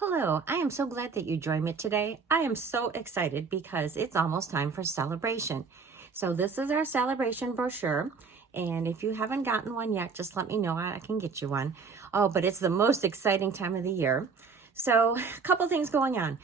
Hello, I am so glad that you joined me today. I am so excited because it's almost time for celebration. So this is our celebration brochure, and if you haven't gotten one yet, just let me know. I can get you one. Oh, but it's the most exciting time of the year. So a couple things going on.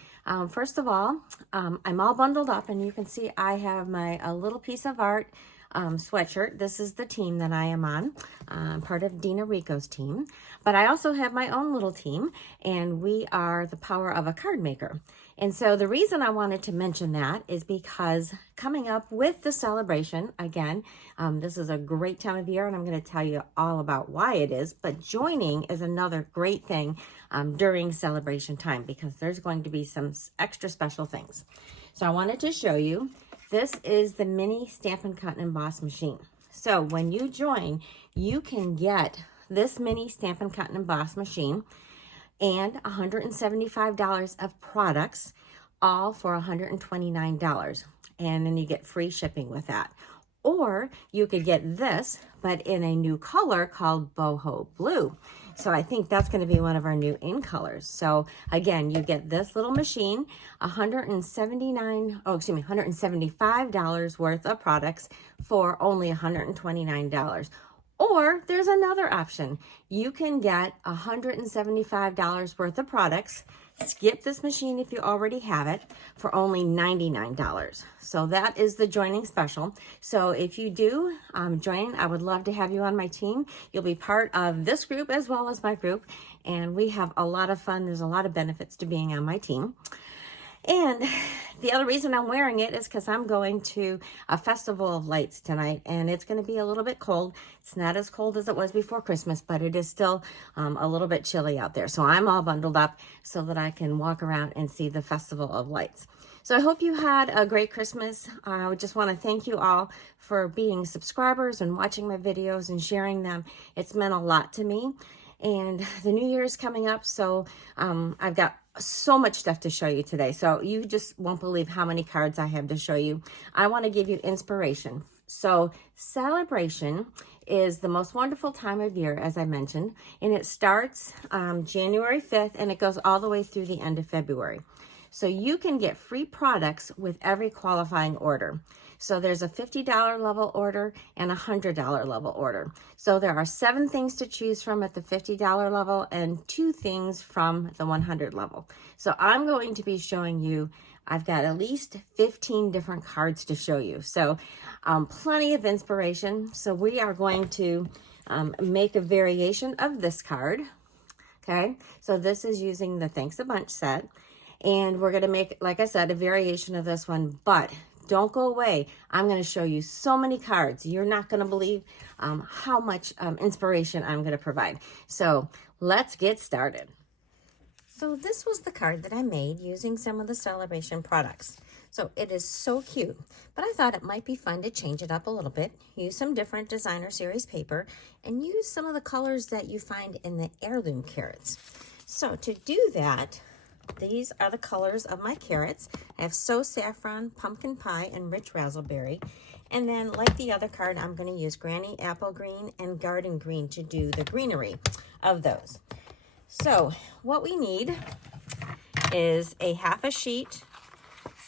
First of all, I'm all bundled up, and you can see I have my a little piece of art sweatshirt. This is the team that I am on. I'm part of Dina Rico's team, but I also have my own little team, and we are the Power of a Card Maker. And so the reason I wanted to mention that is because coming up with the celebration, again, this is a great time of year, and I'm going to tell you all about why it is, but joining is another great thing during celebration time because there's going to be some extra special things. So I wanted to show you. This is the Mini Stampin Cut Emboss machine. So when you join, you can get this Mini Stampin Cut Emboss machine and $175 of products, all for $129. And then you get free shipping with that. Or you could get this, but in a new color called Boho Blue. So I think that's going to be one of our new in colors. So again, you get this little machine, $175 worth of products for only $129. Or there's another option. You can get $175 worth of products, skip this machine if you already have it, for only $99. So that is the joining special. So if you do join, I would love to have you on my team. You'll be part of this group as well as my group, and we have a lot of fun. There's a lot of benefits to being on my team. And the other reason I'm wearing it is because I'm going to a festival of lights tonight, and it's going to be a little bit cold. It's not as cold as it was before Christmas, but it is still a little bit chilly out there. So I'm all bundled up so that I can walk around and see the festival of lights. So I hope you had a great Christmas. I just want to thank you all for being subscribers and watching my videos and sharing them. It's meant a lot to me. And the new year is coming up, so I've got so much stuff to show you today. So you just won't believe how many cards I have to show you. I want to give you inspiration. So celebration is the most wonderful time of year, as I mentioned, and it starts January 5th and it goes all the way through the end of February. So you can get free products with every qualifying order. So there's a $50 level order and a $100 level order. So there are 7 things to choose from at the $50 level and 2 things from the 100 level. So I'm going to be showing you, I've got at least 15 different cards to show you. So plenty of inspiration. So we are going to make a variation of this card. Okay, so this is using the Thanks a Bunch set. And we're going to make, like I said, a variation of this one, but don't go away. I'm going to show you so many cards. You're not going to believe how much inspiration I'm going to provide. So let's get started. So this was the card that I made using some of the Celebration products. So it is so cute, but I thought it might be fun to change it up a little bit, use some different designer series paper, and use some of the colors that you find in the heirloom carrots. So to do that, these are the colors of my carrots. I have So Saffron, Pumpkin Pie, and Rich Razzleberry. And then, like the other card, I'm going to use Granny Apple Green and Garden Green to do the greenery of those. So what we need is a half a sheet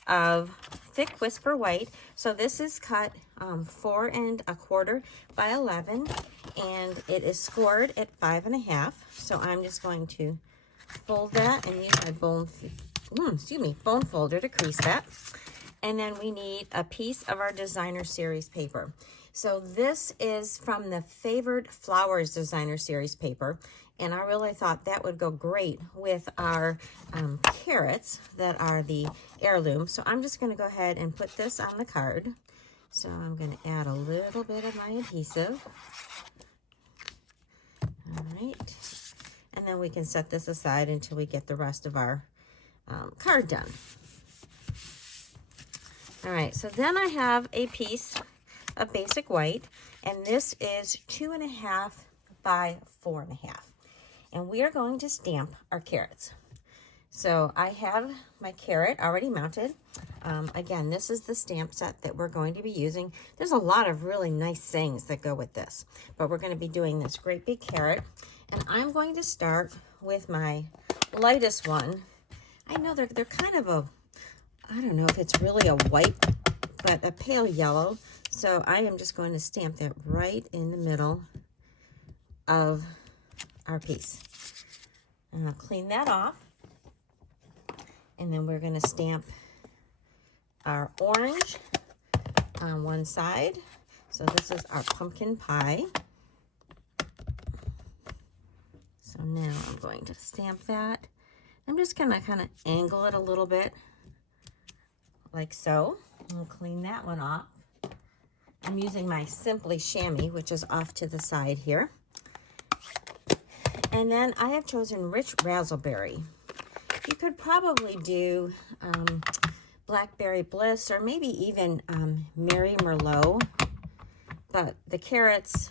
of thick Whisper White. So this is cut 4 1/4 by 11, and it is scored at 5 1/2. So I'm just going to fold that and use my bone folder to crease that. And then we need a piece of our designer series paper. So this is from the Favored Flowers designer series paper, and I really thought that would go great with our carrots that are the heirloom. So I'm just going to go ahead and put this on the card. So I'm going to add a little bit of my adhesive. All right. And then we can set this aside until we get the rest of our card done. All right, so then I have a piece of basic white, and this is 2 1/2 by 4 1/2. And we are going to stamp our carrots. So I have my carrot already mounted. Again, this is the stamp set that we're going to be using. There's a lot of really nice things that go with this, but we're going to be doing this great big carrot. And I'm going to start with my lightest one. I know they're kind of a, I don't know if it's really a white, but a pale yellow. So I am just going to stamp that right in the middle of our piece. And I'll clean that off. And then we're going to stamp our orange on one side. So this is our pumpkin pie. So now I'm going to stamp that. I'm just going to kind of angle it a little bit, like so. I'll clean that one off. I'm using my Simply Chamois, which is off to the side here. And then I have chosen Rich Razzleberry. You could probably do Blackberry Bliss or maybe even Mary Merlot. But the carrots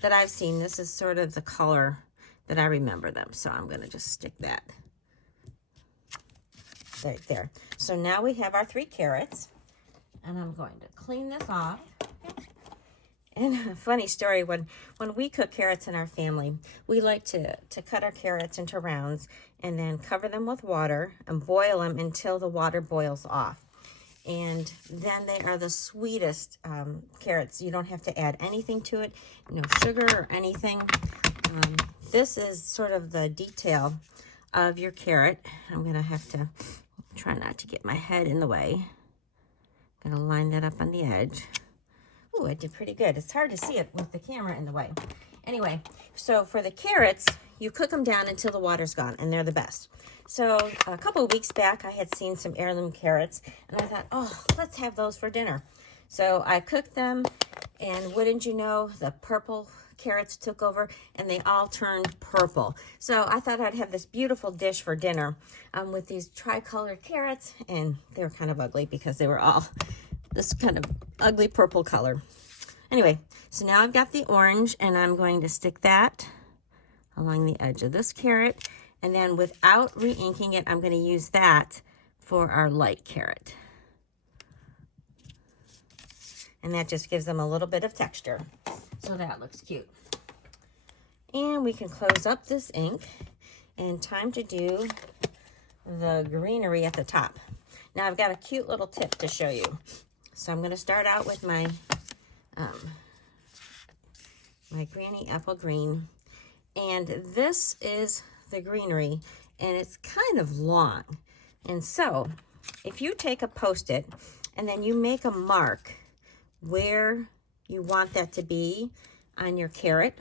that I've seen, this is sort of the color that I remember them. So I'm going to just stick that right there. So now we have our 3 carrots. And I'm going to clean this off. And a funny story, when we cook carrots in our family, we like to cut our carrots into rounds and then cover them with water and boil them until the water boils off. And then they are the sweetest carrots. You don't have to add anything to it, no sugar or anything. This is sort of the detail of your carrot. I'm going to have to try not to get my head in the way. I'm going to line that up on the edge. Ooh, I did pretty good. It's hard to see it with the camera in the way. Anyway, so for the carrots, you cook them down until the water's gone, and they're the best. So a couple of weeks back, I had seen some heirloom carrots, and I thought, oh, let's have those for dinner. So I cooked them, and wouldn't you know, the purple carrots took over, and they all turned purple. So I thought I'd have this beautiful dish for dinner with these tricolored carrots, and they were kind of ugly because they were all this kind of ugly purple color. Anyway, so now I've got the orange, and I'm going to stick that along the edge of this carrot, and then without re-inking it, I'm going to use that for our light carrot. And that just gives them a little bit of texture. So that looks cute. And we can close up this ink, and time to do the greenery at the top. Now I've got a cute little tip to show you. So I'm going to start out with my my Granny Apple Green. And this is the greenery, and it's kind of long. And so if you take a Post-it and then you make a mark where you want that to be on your carrot,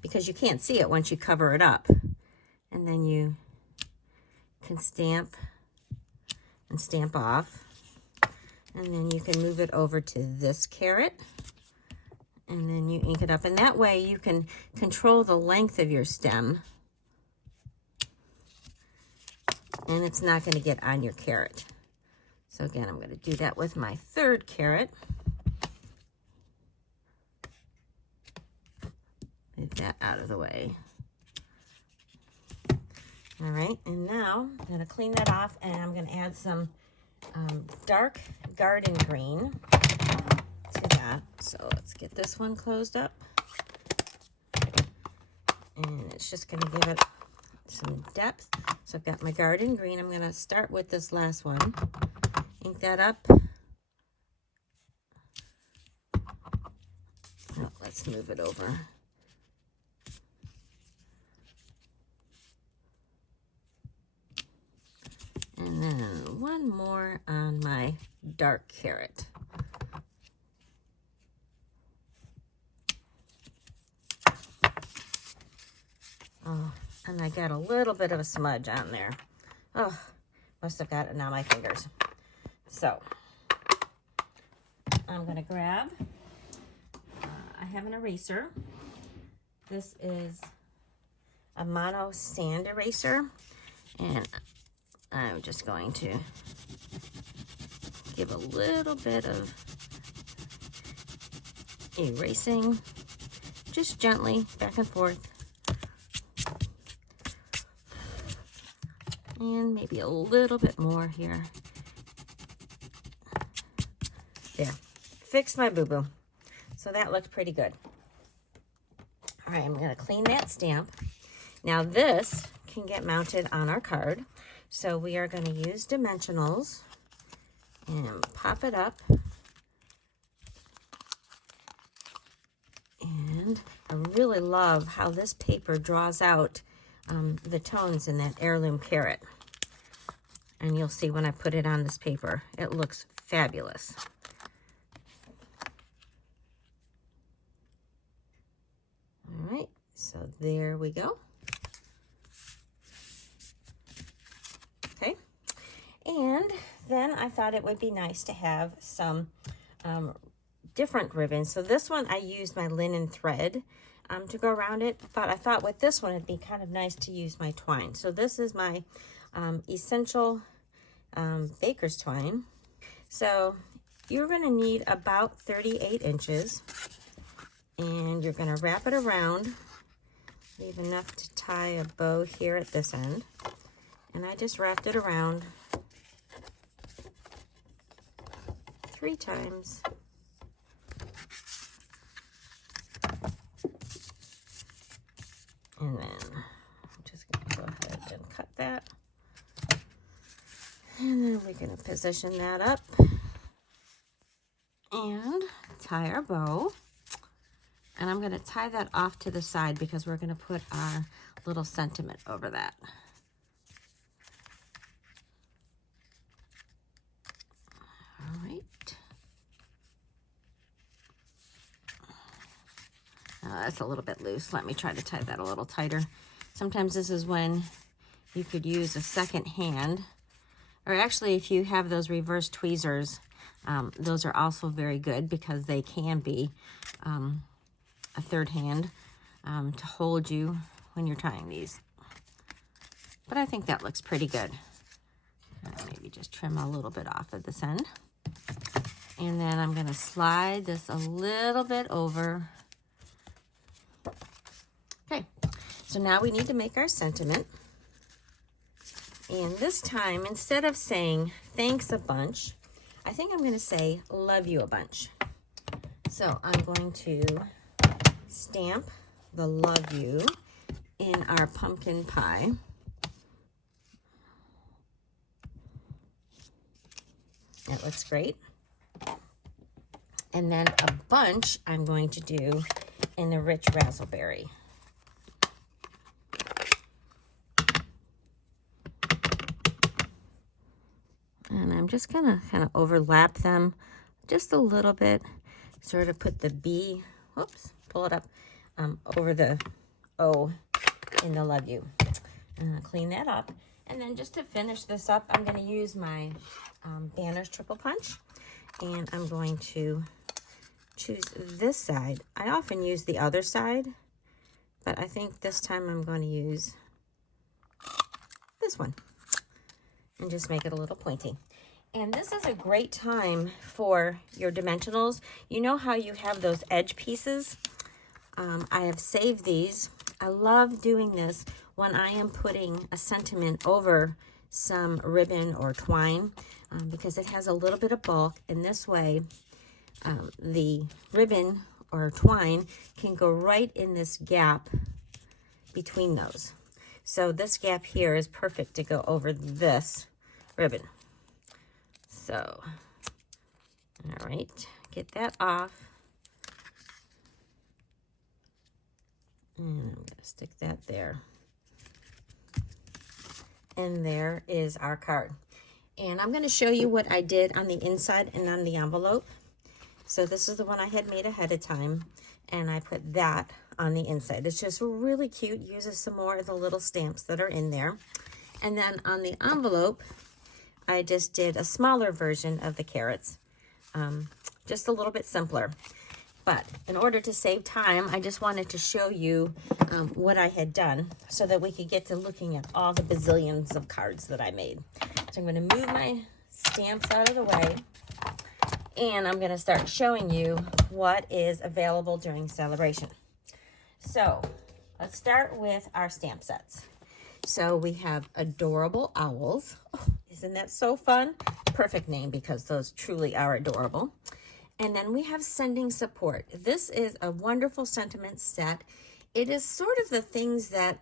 because you can't see it once you cover it up, and then you can stamp and stamp off, and then you can move it over to this carrot, and then you ink it up, and that way you can control the length of your stem, and it's not going to get on your carrot. So again, I'm going to do that with my 3rd carrot. Move that out of the way. All right, and now I'm going to clean that off, and I'm going to add some dark garden green to that. So let's get this one closed up. And it's just going to give it some depth. So I've got my garden green. I'm going to start with this last one. Ink that up. Oh, let's move it over. And then one more on my dark carrot. Oh, and I got a little bit of a smudge on there. Oh, must have got it on my fingers. So, I'm going to grab, I have an eraser. This is a mono sand eraser, and I'm just going to give a little bit of erasing, just gently back and forth, and maybe a little bit more here. There, fix my boo-boo. So that looks pretty good. All right, I'm going to clean that stamp. Now this can get mounted on our card. So we are going to use dimensionals and pop it up. And I really love how this paper draws out the tones in that heirloom carrot. And you'll see when I put it on this paper, it looks fabulous. All right, so there we go. Okay, and then I thought it would be nice to have some different ribbons. So this one, I used my linen thread to go around it, but I thought with this one, it'd be kind of nice to use my twine. So this is my essential baker's twine. So you're going to need about 38 inches, and you're going to wrap it around. Leave enough to tie a bow here at this end, and I just wrapped it around 3 times. And then I'm just going to go ahead and cut that. And then we're going to position that up and tie our bow. And I'm going to tie that off to the side because we're going to put our little sentiment over that. All right. That's a little bit loose. Let me try to tie that a little tighter. Sometimes this is when you could use a second hand, or actually if you have those reverse tweezers, those are also very good because they can be a third hand to hold you when you're tying these. But I think that looks pretty good. Maybe just trim a little bit off of this end. And then I'm going to slide this a little bit over. Okay, so now we need to make our sentiment. And this time, instead of saying thanks a bunch, I think I'm going to say love you a bunch. So I'm going to stamp the love you in our pumpkin pie. That looks great. And then a bunch I'm going to do in the rich raspberry. And I'm just gonna kind of overlap them just a little bit, sort of put the B, whoops, pull it up over the O in the love you. And I'll clean that up. And then just to finish this up, I'm gonna use my Banners Triple Punch, and I'm going to choose this side. I often use the other side, but I think this time I'm going to use this one and just make it a little pointy. And this is a great time for your dimensionals. You know how you have those edge pieces? I have saved these. I love doing this when I am putting a sentiment over some ribbon or twine because it has a little bit of bulk, and this way the ribbon or twine can go right in this gap between those. So this gap here is perfect to go over this ribbon. So, all right, get that off. And I'm going to stick that there. And there is our card. And I'm going to show you what I did on the inside and on the envelope. So this is the one I had made ahead of time, and I put that on the inside. It's just really cute. Uses some more of the little stamps that are in there. And then on the envelope, I just did a smaller version of the carrots, just a little bit simpler. But in order to save time, I just wanted to show you what I had done so that we could get to looking at all the bazillions of cards that I made. So I'm going to move my stamps out of the way, and I'm going to start showing you what is available during Sale-A-Bration. So let's start with our stamp sets. So we have adorable owls. Oh, isn't that so fun? Perfect name because those truly are adorable. And then we have sending support. This is a wonderful sentiment set. It is sort of the things that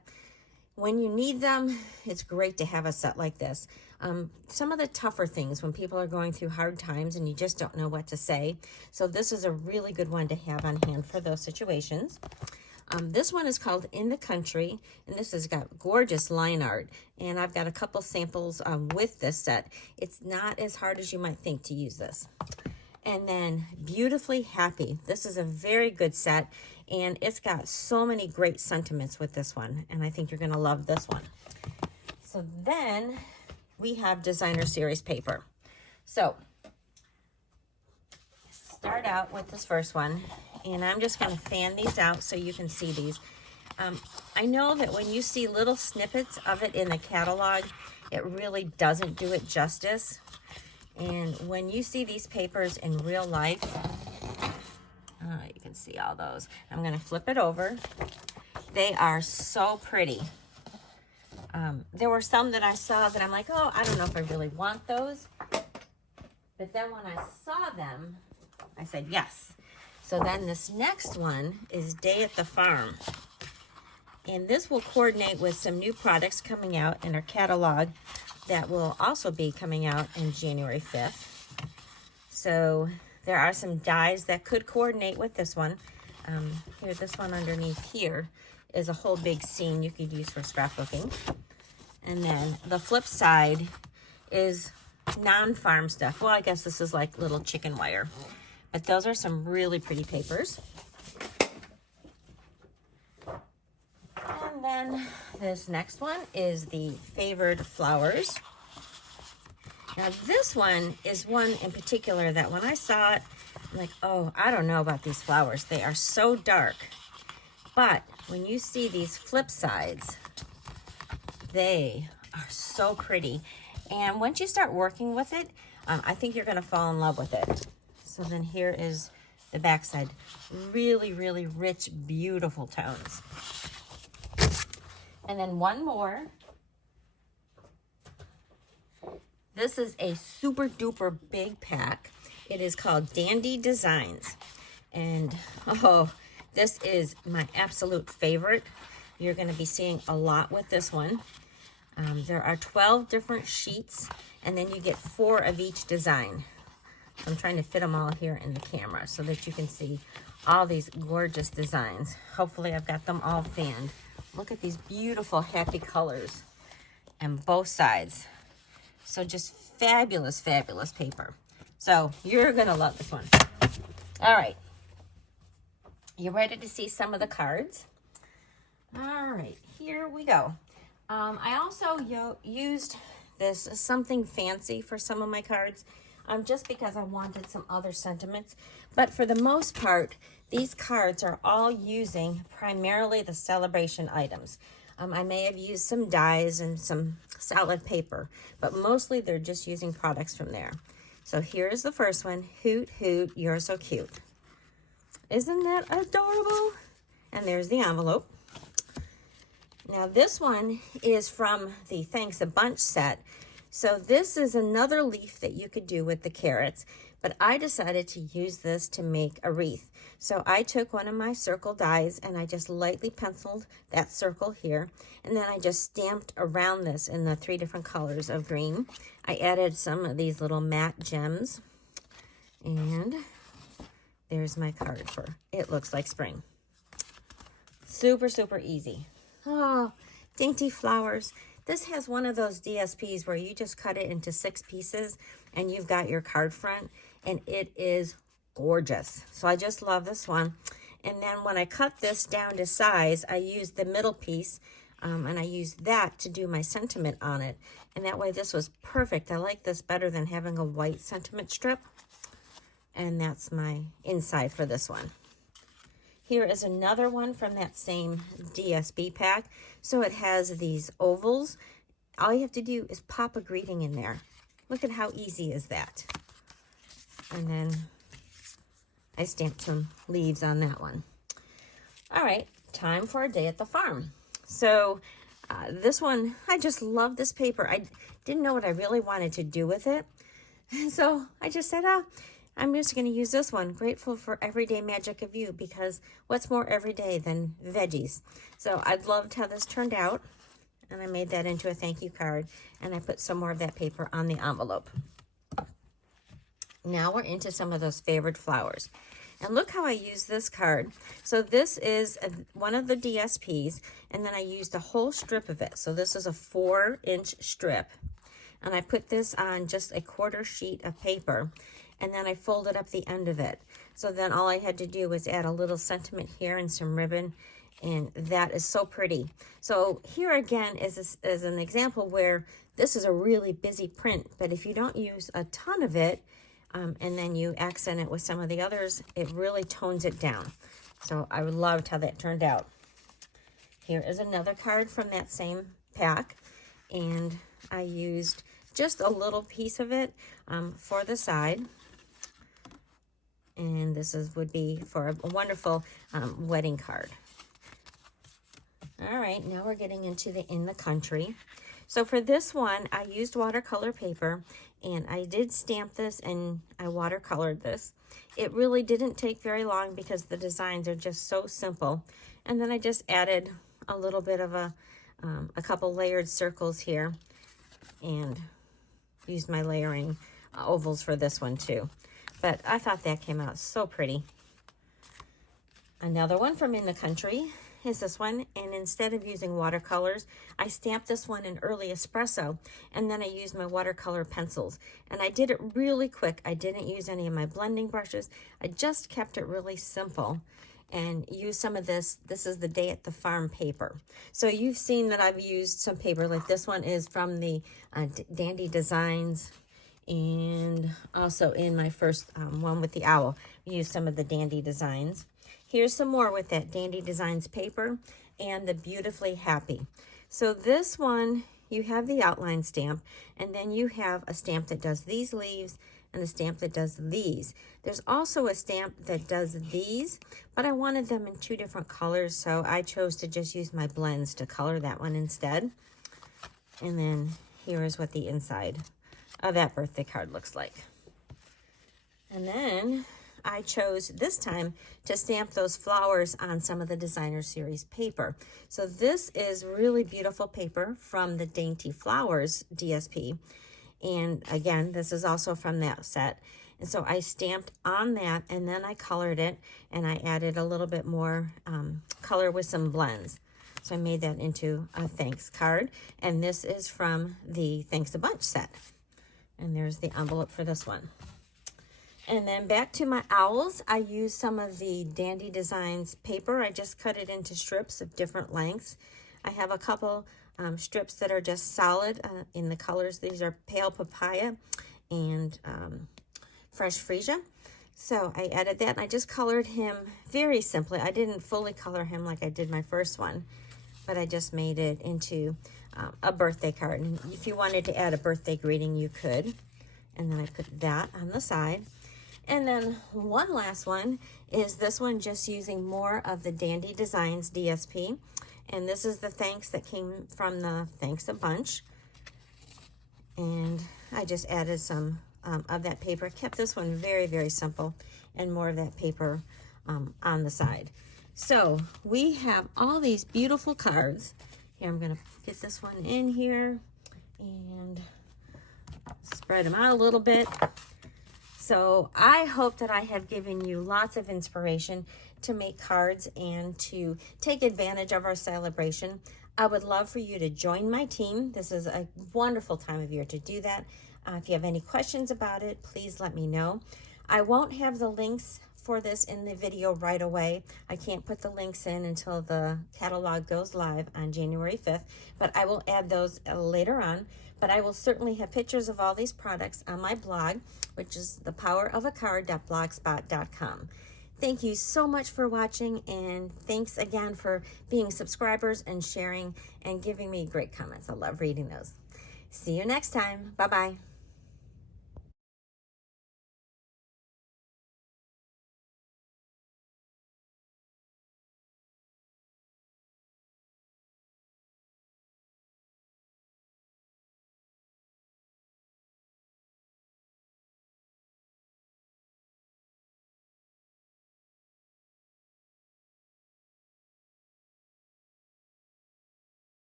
when you need them, it's great to have a set like this. Some of the tougher things when people are going through hard times and you just don't know what to say. So this is a really good one to have on hand for those situations. This one is called In the Country, and this has got gorgeous line art. And I've got a couple samples with this set. It's not as hard as you might think to use this. And then Beautifully Happy. This is a very good set, and it's got so many great sentiments with this one, and I think you're going to love this one. So then we have Designer Series paper. So start out with this first one, and I'm just going to fan these out so you can see these. I know that when you see little snippets of it in the catalog, it really doesn't do it justice. And when you see these papers in real life, you can see all those. I'm going to flip it over. They are so pretty. There were some that I saw that I'm like, oh, I don't know if I really want those. But then when I saw them, I said yes. So then this next one is Day at the Farm. And this will coordinate with some new products coming out in our catalog that will also be coming out in January 5th. So there are some dies that could coordinate with this one. Here, this one underneath here is a whole big scene you could use for scrapbooking. And then the flip side is non-farm stuff. Well, I guess this is like little chicken wire. But those are some really pretty papers. And then this next one is the Favored Flowers. Now this one is one in particular that when I saw it, I'm like, oh, I don't know about these flowers. They are so dark. But when you see these flip sides, they are so pretty. And once you start working with it, I think you're going to fall in love with it. So then here is the back side. Really, really rich, beautiful tones. And then one more. This is a super duper big pack. It is called Dandy Designs. And oh, this is my absolute favorite. You're going to be seeing a lot with this one. There are 12 different sheets, and then you get 4 of each design. I'm trying to fit them all here in the camera so that you can see all these gorgeous designs. Hopefully I've got them all fanned. Look at these beautiful happy colors on both sides. So just fabulous, fabulous paper. So you're going to love this one. All right. You ready to see some of the cards? All right, here we go. I also used this Something Fancy for some of my cards, just because I wanted some other sentiments. But for the most part, these cards are all using primarily the Sale-A-Bration items. I may have used some dies and some solid paper, but mostly they're just using products from there. So here's the first one, Hoot Hoot, You're So Cute. Isn't that adorable? And there's the envelope. Now this one is from the Thanks a Bunch set. So this is another leaf that you could do with the carrots, but I decided to use this to make a wreath. So I took one of my circle dies and I just lightly penciled that circle here, and then I just stamped around this in the 3 different colors of green. I added some of these little matte gems, and there's my card for It Looks Like Spring. Super, super easy. Oh, dainty flowers. This has one of those DSPs where you just cut it into 6 pieces and you've got your card front, and it is gorgeous. So I just love this one. And then when I cut this down to size, I used the middle piece and I used that to do my sentiment on it. And that way this was perfect. I like this better than having a white sentiment strip. And that's my inside for this one. Here is another one from that same DSB pack. So it has these ovals. All you have to do is pop a greeting in there. Look at how easy is that. And then I stamped some leaves on that one. All right, time for a day at the farm. So this one, I just love this paper. I didn't know what I really wanted to do with it. So I just said, I'm just going to use this one, Grateful for Everyday Magic of You, because what's more everyday than veggies? So I loved how this turned out. and I made that into a thank you card, and I put some more of that paper on the envelope. Now we're into some of those favorite flowers. And look how I use this card. So this is one of the DSPs, and then I used a whole strip of it. So this is a 4-inch strip. And I put this on just a 1/4 sheet of paper, and then I folded up the end of it. So then all I had to do was add a little sentiment here and some ribbon, and that is so pretty. So here again is an example where this is a really busy print, but if you don't use a ton of it, and then you accent it with some of the others, it really tones it down. So I loved how that turned out. Here is another card from that same pack, and I used just a little piece of it for the side. And this would be for a wonderful wedding card. All right, now we're getting into the In the Country. So for this one, I used watercolor paper, and I did stamp this and I watercolored this. It really didn't take very long because the designs are just so simple. And then I just added a little bit of a couple layered circles here, and used my layering ovals for this one too. But I thought that came out so pretty. Another one from In the Country is this one, and instead of using watercolors, I stamped this one in early espresso, and then I used my watercolor pencils, and I did it really quick. I didn't use any of my blending brushes. I just kept it really simple and used some of this. This is the Day at the Farm paper. So you've seen that I've used some paper, like this one is from the Dandy Designs, and also in my first one with the owl, I used some of the Dandy Designs. Here's some more with that Dandy Designs paper and the Beautifully Happy. So this one, you have the outline stamp, and then you have a stamp that does these leaves and a stamp that does these. There's also a stamp that does these, but I wanted them in 2 different colors, so I chose to just use my blends to color that one instead. And then here is what the inside of that birthday card looks like. And then I chose this time to stamp those flowers on some of the Designer Series paper. So this is really beautiful paper from the Dainty Flowers DSP. And again, this is also from that set. And so I stamped on that, and then I colored it, and I added a little bit more color with some blends. So I made that into a thanks card. And this is from the Thanks a Bunch set. And there's the envelope for this one. And then back to my owls, I used some of the Dandy Designs paper. I just cut it into strips of different lengths. I have a couple strips that are just solid in the colors. These are Pale Papaya and Fresh Freesia. So I added that, and I just colored him very simply. I didn't fully color him like I did my first one, but I just made it into a birthday card. And if you wanted to add a birthday greeting, you could. And then I put that on the side. And then one last one is this one, just using more of the Dandy Designs DSP. And this is the thanks that came from the Thanks a Bunch. And I just added some of that paper. Kept this one very, very simple, and more of that paper on the side. So we have all these beautiful cards. Here, I'm going to get this one in here and spread them out a little bit. So I hope that I have given you lots of inspiration to make cards and to take advantage of our celebration. I would love for you to join my team. This is a wonderful time of year to do that. If you have any questions about it, please let me know. I won't have the links for this in the video right away. I can't put the links in until the catalog goes live on January 5th, but I will add those later on. But I will certainly have pictures of all these products on my blog, which is thepowerofacard.blogspot.com. Thank you so much for watching, and thanks again for being subscribers and sharing and giving me great comments. I love reading those. See you next time. Bye-bye.